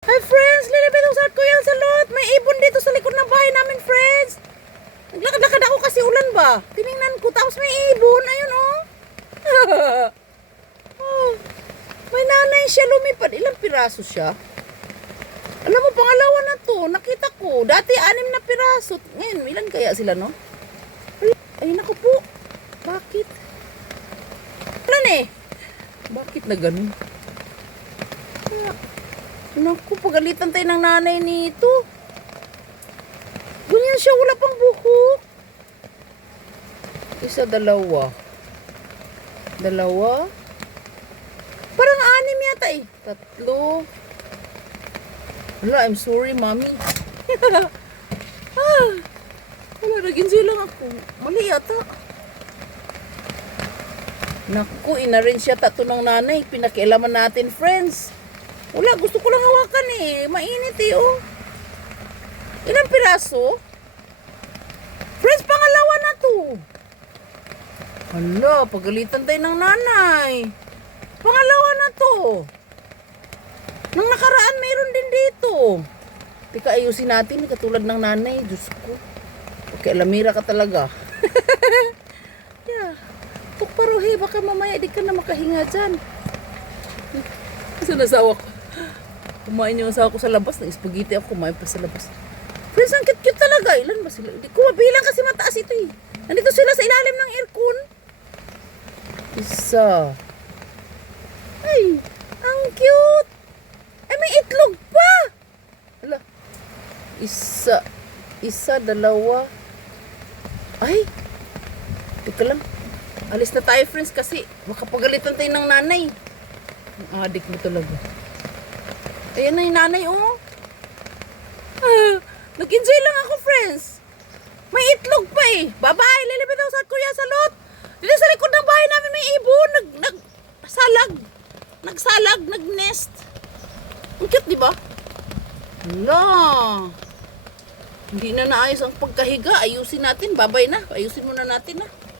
Hi friends, lilipit sa Kuya sa lot. May ibon dito sa likod ng bahay namin, friends. Naglakad-lakad ako kasi ulan ba? Tiningnan ko, tapos may ibon. Ayun, oh. oh. May nanay siya lumipad. Ilang piraso siya? Alam mo, pangalawa na to. Nakita ko. Dati, anim na piraso. Ngayon, ilan kaya sila, no? Ay, naku po. Bakit? Ilan eh? Bakit na ganun? Kaya, Naku, pagalitan tayo ng nanay nito. Ganyan siya, wala pang buhok. Isa, dalawa. Dalawa. Parang anim yata eh. Tatlo. Wala, I'm sorry, mommy. ah, wala, naging lang ako. Mali yata. Naku, ina-rinse yata to ng nanay. Pinakialaman natin, friends. Wala, gusto ko lang hawakan eh. Mainit eh, oh. Ilang piraso? Friends, pangalawa na to. Hala, pagalitan tayo ng nanay. Pangalawa na to. Nang nakaraan, mayroon din dito. Tika, ayusin natin, katulad ng nanay. Diyos ko. Okay, alamira ka talaga. yeah. Tukparuhe, baka mamaya di ka na makahinga dyan. Saan asawa ko? Kumain yung asawa ko sa labas. Nag-spaghetti ako, kumain pa sa labas. Friends, ang cute-cute talaga. Ilan ba sila? Hindi ko mabilang kasi mataas ito eh. Nandito sila sa ilalim ng aircon. Isa. Ay, ang cute. Ay, may itlog pa. Hala. Isa. Isa, dalawa. Ay. Teka lang. Alis na tayo, friends, kasi makapagalitan tayo ng nanay. Ang adik mo talaga. Ayan na yung nanay, oh. Ah, nag-enjoy lang ako, friends. May itlog pa eh. Babae, lilipit ako sa kuya sa lot. Dito sa likod ng bahay namin may ibon. Nag, nag, salag. Nagsalag, nag-nest. Ang cute, di ba? Hala. Hindi na naayos ang pagkahiga. Ayusin natin. Babay na. Ayusin muna natin na.